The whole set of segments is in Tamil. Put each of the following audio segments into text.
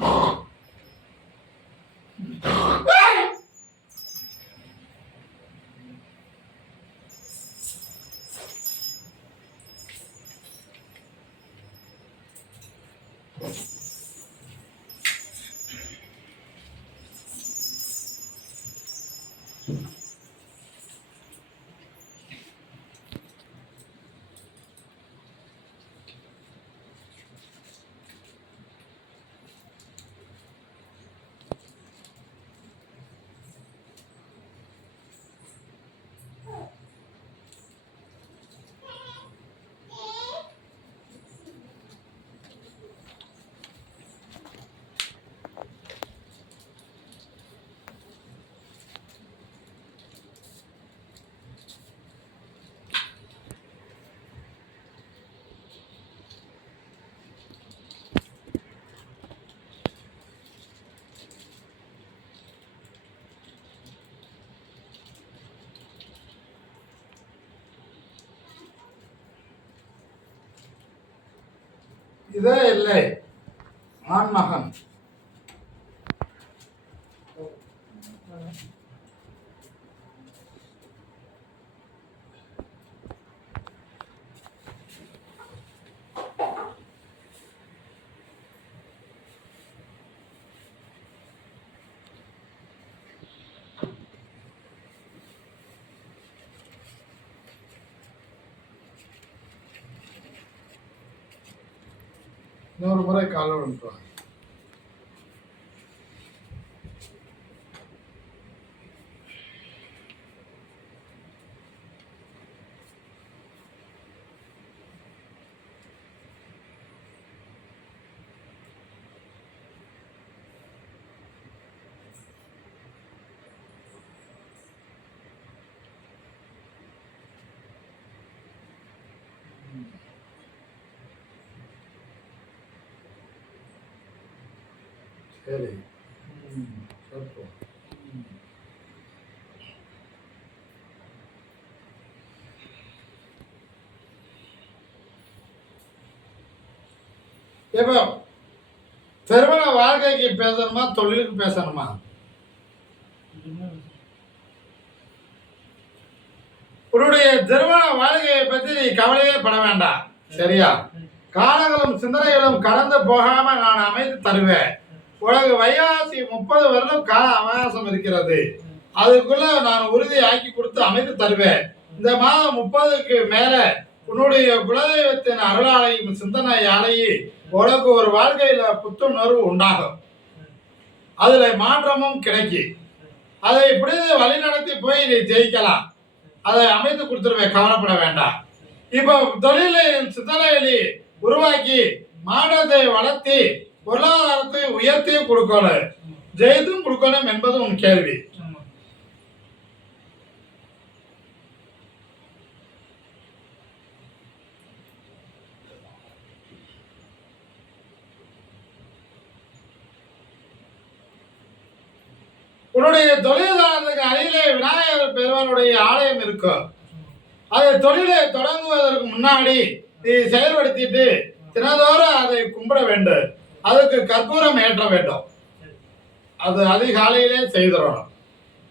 Oh. இதே இல்லை ஆண்மகன் இன்னொரு முறை காலை விட்டுருவாங்க சரி இப்போ திருமண வாழ்க்கைக்கு பேசணுமா தொழிலுக்கு பேசணுமா? உன்னுடைய திருமண வாழ்க்கையை பற்றி நீ கவலையே பட வேண்டாம். சரியா? காலங்களும் சிந்தனைகளும் கடந்து போகாம நான் அமைத்து தருவேன். உனக்கு வைகாசி முப்பது வருடம் கால அவகாசம் இருக்கிறது. அதுக்குள்ள நான் உறுதி ஆக்கி கொடுத்து அமைத்து தருவேன். இந்த மாதம் முப்பதுக்கு மேல உன்னுடைய குலதெய்வத்தின் அருளாலையும் சிந்தனையாலையும் உனக்கு ஒரு வாழ்க்கையில புத்துணர்வு உண்டாகும். அதுல மாற்றமும் கிடைக்கு. அதை இப்படி வழிநடத்தி போய் நீ ஜெயிக்கலாம். அதை அமைத்து கொடுத்துருவேன் கவலைப்பட வேண்டாம். இப்போ தொழிலை சிந்தனையிலே உருவாக்கி மாடத்தை வளர்த்தி பொருளாதாரத்தை உயர்த்தியும் கொடுக்கணும். ஜெயித்தும் கொடுக்கணும் என்பது உன் கேள்வி. உன்னுடைய தொழிலாளருக்கு அருகிலே விநாயகர் பெருமானுடைய ஆலயம் இருக்கும் அதை தொழிலை தொடங்குவதற்கு முன்னாடி நீ செயல்படுத்திட்டு தினதோறும் அதை கும்பிட வேண்டும். அதுக்கு கற்பூரம் ஏற்ற வேண்டும். அது அதிகாலையிலே செய்திடணும்.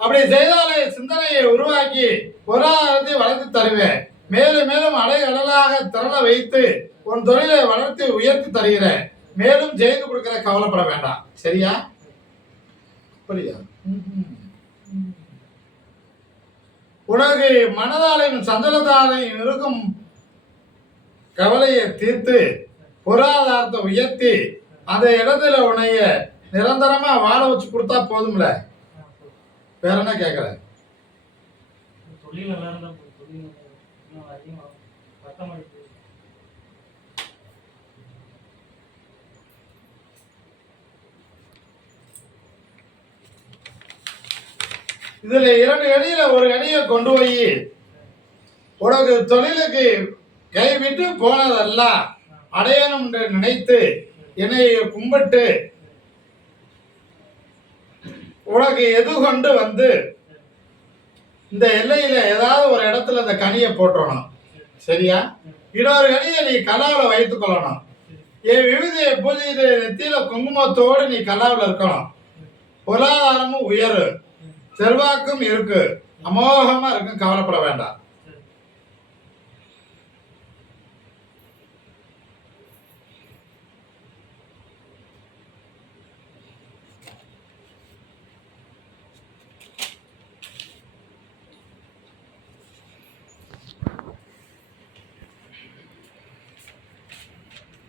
அப்படி செய்தாலே சிந்தனையை உருவாக்கி பொருளாதாரத்தை வளர்த்து தருவேன் மேலும் மேலும் அலைகடலாக திரள வைத்து உன் தொழிலை வளர்த்து உயர்த்தி தருகிறேன் மேலும் ஜெயித்து கொடுக்கிற கவலைப்பட வேண்டாம். சரியா? புரியா உனக்கு மனதாலையும் சந்தனத்தாலையும் இருக்கும் கவலையை தீர்த்து பொருளாதாரத்தை உயர்த்தி அந்த இடத்துல உன்னைய நிரந்தரமா வாழ வச்சு கொடுத்தா போதும்ல? வேற என்ன கேட்கற இதுல இரண்டு அணியில ஒரு அடியை கொண்டு போய் உனக்கு தொழிலுக்கு கைவிட்டு போனதெல்லாம் அடையணும் என்று நினைத்து என்னை கும்பிட்டு உனக்கு எது கொண்டு வந்து இந்த எல்லையில ஏதாவது ஒரு இடத்துல இந்த கனியை போட்டுறணும் சரியா? இன்னொரு கனியை நீ கலாவில் வைத்துக் கொள்ளணும். என் விவிதையை பூஜையிட்டு நெத்தியில குங்குமத்தோடு நீ கலாவில் இருக்கணும். பொருளாதாரமும் உயரும் செல்வாக்கும் இருக்கு. அமோகமா இருக்கும் கவலைப்பட வேண்டாம்.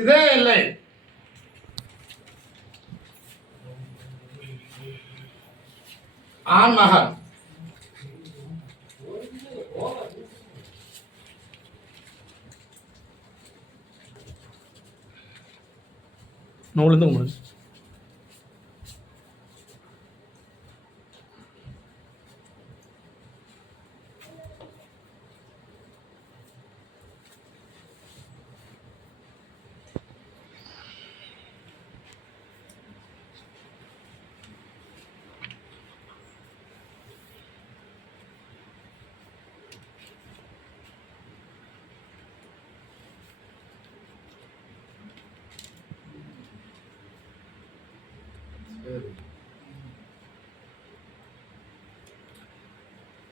இதே இல்லை. ஆண்மகன் நூலேருந்து கும்பிடுங்க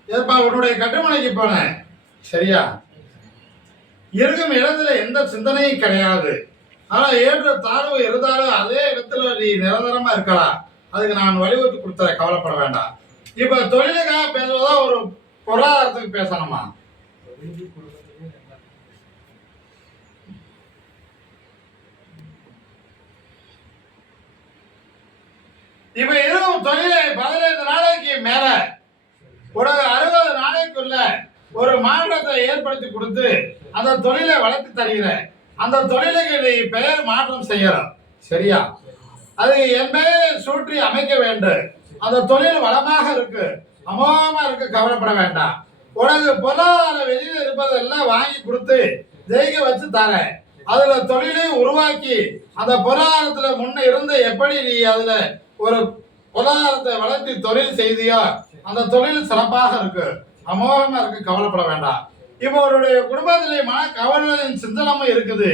ஏப்பா உன்னுடைய கட்டுமனைக்கு போனேன். சரியா? இருக்கும் இடத்துல எந்த சிந்தனையும் கிடையாது. ஆனா ஏற்ற தாழ்வு இருந்தாலும் அதே இடத்துல நீ நிரந்தரமா இருக்கலாம். அதுக்கு நான் வழிவகுத்து கொடுத்த கவலைப்பட வேண்டாம். இப்ப தொழிலுக்காக பேசுவதா ஒரு பொருளாதாரத்துக்கு பேசணுமா? இப்ப இருக்கும் தொழிலை பதினைந்து நாளைக்கு மேல ஒரு அறுபது நாளைக்குள்ள ஒரு மாற்றத்தை ஏற்படுத்தி கொடுத்து அந்த தொழிலை வளர்த்து தருகிற அந்த தொழிலுக்கு நீ பெயர் மாற்றம் செய்யணும் சரியா? அது என் பெயர் சூற்றி அமைக்க வேண்டும். அந்த தொழில் வளமாக இருக்கு அமோகமா இருக்கு கவலைப்பட வேண்டாம். உனக்கு பொருளாதார வெளியில இருப்பதெல்லாம் வாங்கி கொடுத்து ஜெயிக்க வச்சு தரேன். அதுல தொழிலையும் உருவாக்கி அந்த பொருளாதாரத்துல முன்ன இருந்து எப்படி நீ அதுல ஒரு பொருளாதாரத்தை வளர்த்தி தொழில் செய்தியோ? அந்த தொழில் சிறப்பாக இருக்கு. அமோகமா இருக்கு கவலைப்பட வேண்டாம். இப்போ அவருடைய குடும்பத்திலே மன கவலையின் சிந்தனமும் இருக்குது.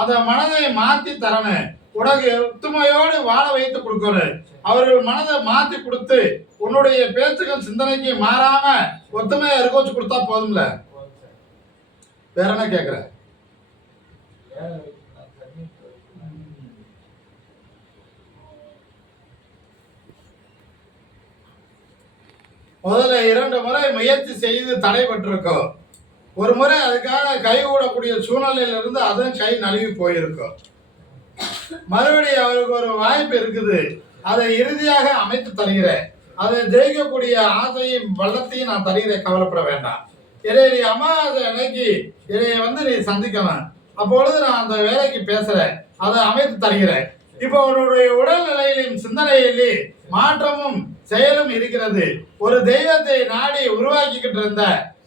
அந்த மனதை மாத்தி தரணும் உனக்கு ஒத்துமையோடு வாழ வைத்து கொடுக்கணும் அவர்கள் மனதை மாத்தி கொடுத்து உன்னுடைய பேச்சுக்கள் சிந்தனைக்கு மாறாம ஒத்துமையா இருக்க வச்சு கொடுத்தா போதும்ல? வேற என்ன கேக்குற? முதல்ல இரண்டு முறை முயற்சி செய்து தடைபட்டிருக்கோம். ஒரு முறை அதுக்காக கை கூடக்கூடிய அதுவும் கை நழுவி போயிருக்கும். மறுபடியும் அவருக்கு ஒரு வாய்ப்பு இருக்குது. அதை இறுதியாக அமைத்து தருகிறேன். அதை ஜெயிக்கக்கூடிய ஆசையும் வல்லத்தையும் நான் தருகிறேன். கவலைப்பட வேண்டாம். இதை நீ அமாவாசை அன்னைக்கு இதை வந்து நீ சந்திக்கணும். அப்பொழுது நான் அந்த வேலைக்கு பேசுகிறேன் அதை அமைத்து தருகிறேன். இப்போ உன்னுடைய உடல்நிலையிலும் சிந்தனையிலும் மாற்றமும் செயலும் இருக்கிறது. ஒரு தெய்வத்தை நாடி உருவாக்கிக்கிட்டு இருந்த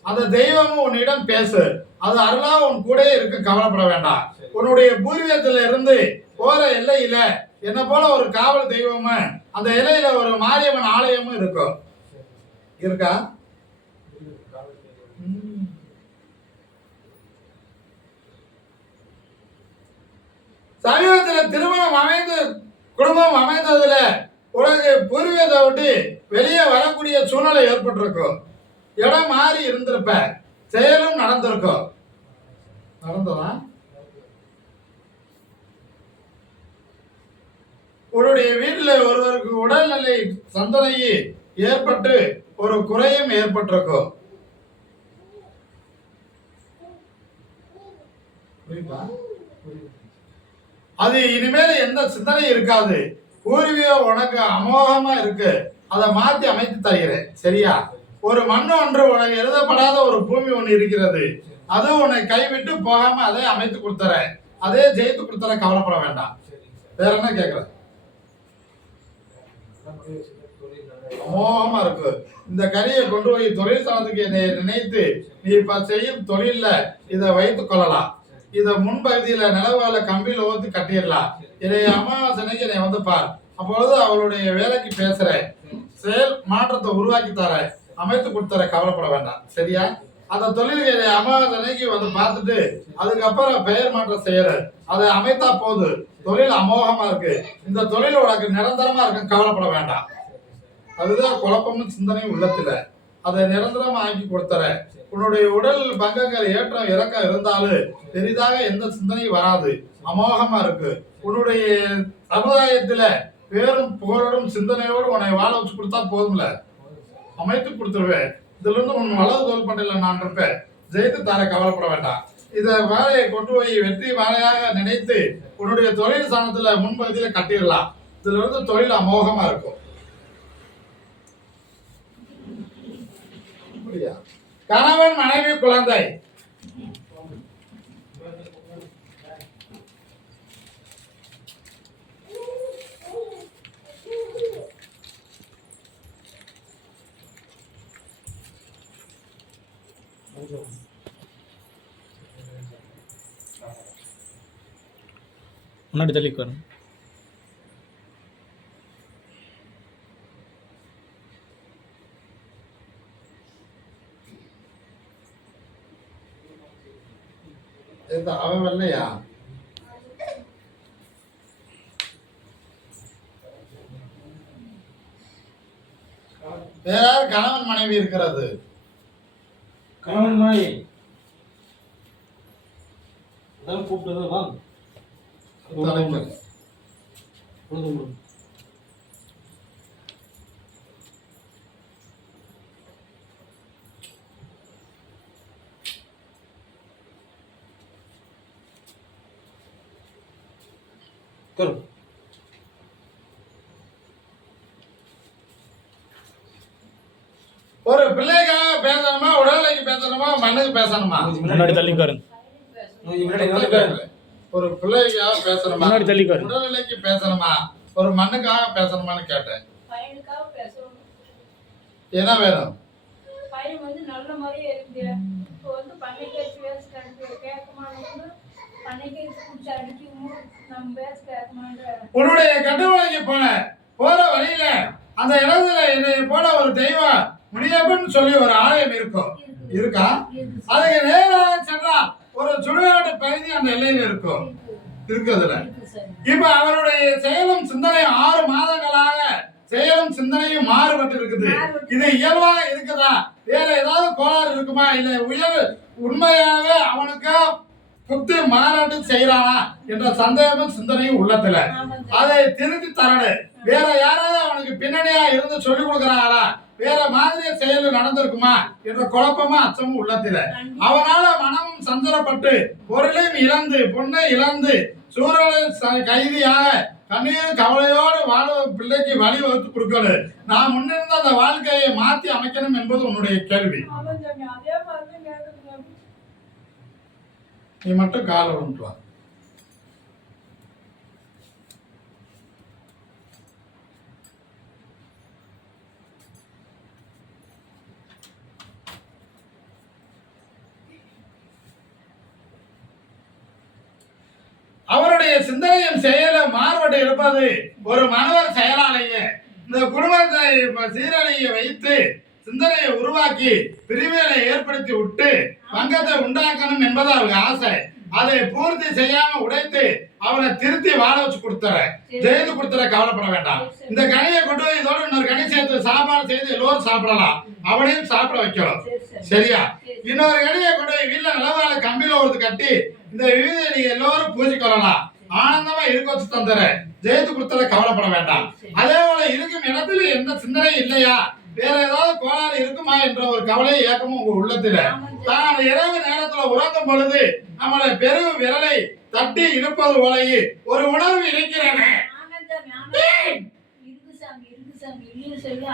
அந்த தெய்வமும் உன்னிடம் பேசு. அது அருளா உன் கூட இருக்கு கவலைப்பட வேண்டாம். உன்னுடைய பூர்வீகத்துல இருந்து போற எல்லையில என்ன போல ஒரு காவல் தெய்வமும் அந்த இலையில ஒரு மாரியம்மன் ஆலயமும் இருக்கும் இருக்கா? சமீபத்தில் திருமணம் அமைந்து குடும்பம் அமைந்ததுல உனக்கு பூர்வீகத்தை விட்டு வெளியே வரக்கூடிய சூழ்நிலை ஏற்பட்டிருக்கும் இடம் மாறி இருந்திருப்ப செயலும் நடந்திருக்கும் நடந்ததா? உன்னுடைய வீட்டில் ஒருவருக்கு உடல்நிலை சந்தனையை ஏற்பட்டு ஒரு குறையும் ஏற்பட்டிருக்கும் அது இனிமேல் எந்த சிந்தனையும் இருக்காது. பூர்வீக உனக்கு அமோகமா இருக்கு. அதை மாத்தி அமைத்து தருகிறேன். சரியா? ஒரு மண் ஒன்று உனக்கு எழுதப்படாத ஒரு பூமி ஒன்று இருக்கிறது. அது உன்னை கைவிட்டு போகாம அதை அமைத்து கொடுத்துறேன். அதே ஜெயித்து கொடுத்துற கவலைப்பட வேண்டாம். வேற என்ன கேட்குற அமோகமா இருக்கு. இந்த கரியை கொண்டு போய் தொழில் சாதத்துக்கு என்னை நினைத்து நீ இப்ப செய்யும் தொழில்ல இதை வைத்துக் கொள்ளலாம். இத முன்பகுதியில நிலவால கம்பியில ஓத்து கட்டிடலாம். இதை அமாவாசனைக்கு என்னை வந்து பார். அப்பொழுது அவளுடைய வேலைக்கு பேசுறேன். செயல் மாற்றத்தை உருவாக்கி தர அமைத்து கொடுத்தர கவலைப்பட வேண்டாம். சரியா? அந்த தொழில்களை அமாவாசனைக்கு வந்து பார்த்துட்டு அதுக்கப்புறம் பெயர் மாற்றம் செய்யற அதை அமைத்தா போது தொழில் அமோகமா இருக்கு. இந்த தொழில் உனக்கு நிரந்தரமா இருக்கு கவலைப்பட வேண்டாம். அதுதான் குழப்பமும் சிந்தனையும் உள்ளத்துல. அதை நிரந்தரமா ஆக்கி கொடுத்துற உன்னுடைய உடல் பங்கங்கள் ஏற்றம் இறக்கம் இருந்தாலும் பெரிதாக எந்த சிந்தனையும் வராது. அமோகமா இருக்கு. உன்னுடைய சமுதாயத்துல பேரும் புகழோடும் சிந்தனையோடு உன்னை வாழ வச்சு கொடுத்தா போதும்ல? அமைத்து கொடுத்துருவேன். இதுல இருந்து உன் வலது தோல் பண்ணல நான் இருப்பேன். ஜெயித்து தார கவலைப்பட வேண்டாம். இத வேலையை கொண்டு போய் வெற்றி வேலையாக நினைத்து உன்னுடைய தொழில் ஸ்தானத்துல முன்பகுதியில கட்டிடலாம். இதுல இருந்து தொழில் அமோகமா இருக்கும். அப்படியா? கணவன் மனைவி குழந்தை முன்னாடி தள்ளிக்கு வரணும் இது அவன் வரலையா வேற யார் கணவன் மனைவி இருக்கிறது. கணவன் மனைவி. அதான் கூப்பிட்டது வாங்க தலைவர். ஒரு பிள்ளைக்காக பேசணுமா உடல்நிலைக்கு பேசணுமா மண்ணுக்கு பேசணுமா? முன்னாடி தள்ளி உட்காருங்க கொஞ்சம் முன்னாடி வந்து ஒரு பிள்ளைக்காக பேசணுமா? முன்னாடி தள்ளி உட்காருங்க உடல்நிலைக்கு பேசணுமா? ஒரு மண்ணுக்காக பேசணுமான்னு கேட்டேன். என்ன வேணும்? பையன் வந்து நல்ல இப்போ வந்து பண்ணைக்கு பண்ணைக்கு நம்ம உன்னுடைய கட்டுமலைக்கு போன போற வழியில அந்த இடத்துல என்னை போல ஒரு தெய்வம் முனியப்பன் சொல்லி ஒரு ஆலயம் இருக்கும். இருக்கா? அதுக்கு நேராக சென்றா ஒரு சுடுகாட்டு பகுதி அந்த எல்லையில இருக்கும். இருக்குதுல இப்ப அவருடைய செயலும் சிந்தனையும் ஆறு மாதங்களாக செயலும் சிந்தனையும் மாறுபட்டு இருக்குது இது இயல்பாக இருக்குதா? வேற ஏதாவது கோளாறு இருக்குமா? இல்ல உயர் உண்மையாக அவனுக்கு புத்து மாறாட்டு செய்யறானா என்ற சந்தேகமும் சிந்தனையும் உள்ளத்துல. அதை திருத்தி தரணும். வேற யாராவது அவனுக்கு பின்னணியா இருந்து சொல்லி கொடுக்கறாங்களா வேற மாதிரி செயல் நடந்திருக்குமா என்ற குழப்பமும் அச்சமும் உள்ளத்துல. அவனால மனமும் சஞ்சலப்பட்டு பொருளையும் இழந்து பொண்ணை இழந்து சூழலை கைதியாக கண்ணீர் கவலையோடு வாழ பிள்ளைக்கு வழி வகுத்து கொடுக்கணும். நான் முன்னிருந்த அந்த வாழ்க்கையை மாத்தி அமைக்கணும் என்பது உன்னுடைய கேள்வி. நீ மட்டும் காலை விட்டு அவருடைய சிந்தனையும் செயல மாறுபட்டு இருப்பது ஒரு மனவர் செயலாலேயே. இந்த குடும்பத்தை சீரலையை சீரழிய வைத்து சிந்தனையை உருவாக்கி பிரிவுகளை ஏற்படுத்தி விட்டு பங்கத்தை உண்டாக்கணும் என்பது அவருக்கு ஆசை. அதை பூர்த்தி செய்யாம உடைத்து அவனை திருத்தி வாழ வச்சு கொடுத்துற ஜெயித்து கொடுத்துற கவலைப்பட வேண்டாம். இந்த கனியை கொண்டு போய் இதோட இன்னொரு கனி சேர்த்து சாப்பாடு செய்து எல்லோரும் சாப்பிடலாம். அவனையும் சாப்பிட வைக்கணும். சரி சரி. சரியா? சரி. இன்னொரு கனியை கொண்டு போய் வீட்டுல நிலவால கம்பியில ஒருத்து கட்டி இந்த விவிதை நீங்க எல்லோரும் பூஜிக்கொள்ளலாம் ஆனந்தமா இருக்க வச்சு தந்துற ஜெயித்து கொடுத்தத கவலைப்பட வேண்டாம். அதே போல இருக்கும் இடத்துல எந்த சிந்தனை இல்லையா? வேற ஏதாவது கோளாறு இருக்குமா என்ற ஒரு கவலை ஏக்கமும் உங்க உள்ளத்துல. தான் இரவு நேரத்துல உறங்கும் பொழுது நம்மளை பெரு விரலை தட்டி இழுப்பது போலயே ஒரு உணர்வு இருக்கிறது.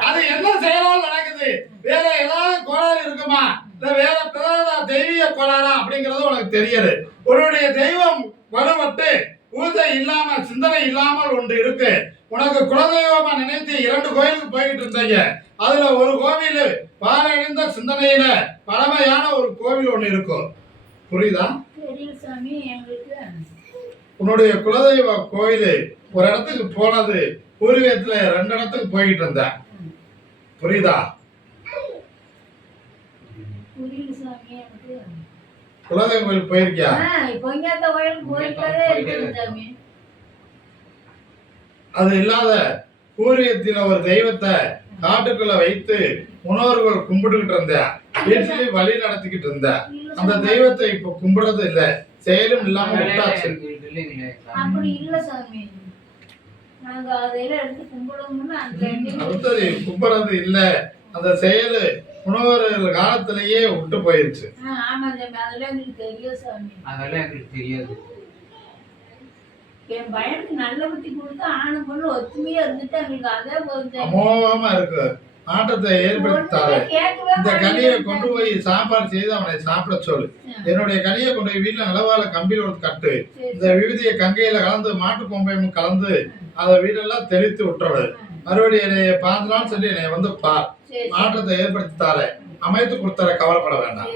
அது என்ன செயலால் நடக்குது? வேற ஏதாவது கோளாறு இருக்குமா? இல்ல வேற பிறந்த தெய்வீக கோளாறா அப்படிங்கறது உனக்கு தெரியுது. உன்னுடைய தெய்வம் வலுப்பட்டு பூஜை இல்லாம சிந்தனை இல்லாமல் ஒன்று இருக்கு. உனக்கு குலதெய்வமா நினைத்து இரண்டு கோயிலுக்கு போயிட்டு இருந்தீங்க. அதுல ஒரு கோவில் பாலடைந்த சிந்தனையில பழமையான ஒரு கோவில் ஒண்ணு இருக்கும். புரியுதா? உன்னுடைய குலதெய்வ கோயில் ஒரு இடத்துக்கு போனது பூர்வீகத்துல ரெண்டு இடத்துக்கு போயிட்டு இருந்தேன். புரியுதா? குலதெய்வம் கோயில் போயிருக்கியா? அது இல்லாத பூர்வீகத்தில ஒரு தெய்வத்தை காட்டுக்குள்ள வைத்து முன்னோர்கள் கும்பிட்டுக்கிட்டு இருந்த வீட்டிலேயே வழி நடத்திக்கிட்டு இருந்த அந்த தெய்வத்தை இப்ப கும்பிடுறது இல்ல. செயலும் இல்லாம விட்டாச்சு. அப்படி இல்ல சாமி. அடுத்தது கும்பிடுறது இல்ல. அந்த செயல் முன்னோர்கள் காலத்திலேயே விட்டு போயிருச்சு. அதெல்லாம் எங்களுக்கு தெரியாது. என் பையனுக்கு நல்ல புத்தி கொடுத்து ஆணும் பொண்ணு ஒத்துமையா இருந்துட்டு எங்களுக்கு அதே போதும். அமோகமா இருக்கு மாற்றத்தை ஏற்படுத்தாரு இந்த கனியை கொண்டு போய் சாப்பாடு செய்து அவனை சாப்பிட சொல்லு. என்னுடைய கனியை கொண்டு போய் வீட்டுல நிலவால கம்பியில ஒரு கட்டு. இந்த விபூதியை கங்கையில கலந்து மாட்டு கொம்பையும் கலந்து அதை வீடெல்லாம் தெளித்து விட்டுறது மறுபடியும் என்னைய பாஞ்சு நாள் சொல்லி என்னை வந்து பார். மாற்றத்தை ஏற்படுத்தி தார அமைத்து கொடுத்தார கவலைப்பட வேண்டாம்.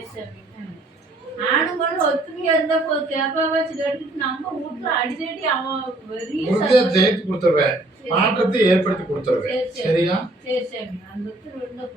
சரி, சாமி. ம். ஆணும் பொண்ணு ஒத்துமையா இருந்தா போதும் கேப்பா வச்சு கேட்டுட்டு நம்ம வீட்டுல அடிக்கடி அவன் உறுதியா. ஜெயித்து கொடுத்துருவேன் மாற்றத்தை ஏற்படுத்தி கொடுத்துருவேன் சரி, சரி. சரியா சரி சாமி அந்த ஒத்துமை இருந்தா